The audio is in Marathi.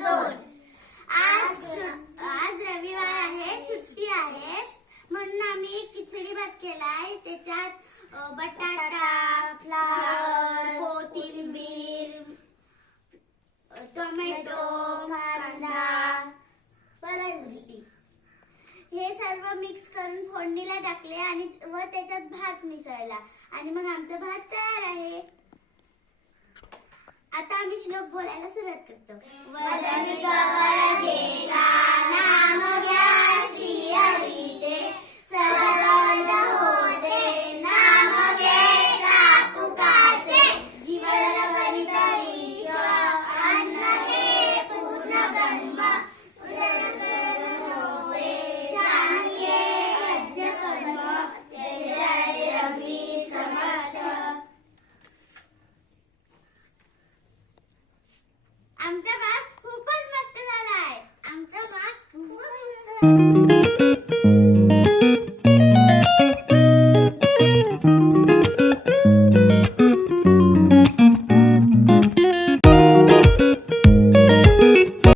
दोन. आज रविवार आहे सुट्टी आहे. म्हणून आम्ही खिचडी भात केलाय त्याच्यात बटाटा फ्लावर कोथिंबीर टोमॅटो कांदा परंजी हे सर्व मिक्स करून फोडणीला टाकले आणि व त्याच्यात भात मिसळला. आणि मग आमचा भात तयार आहे. श्लोक बोलायला सुरुवात करतो. आमचा भात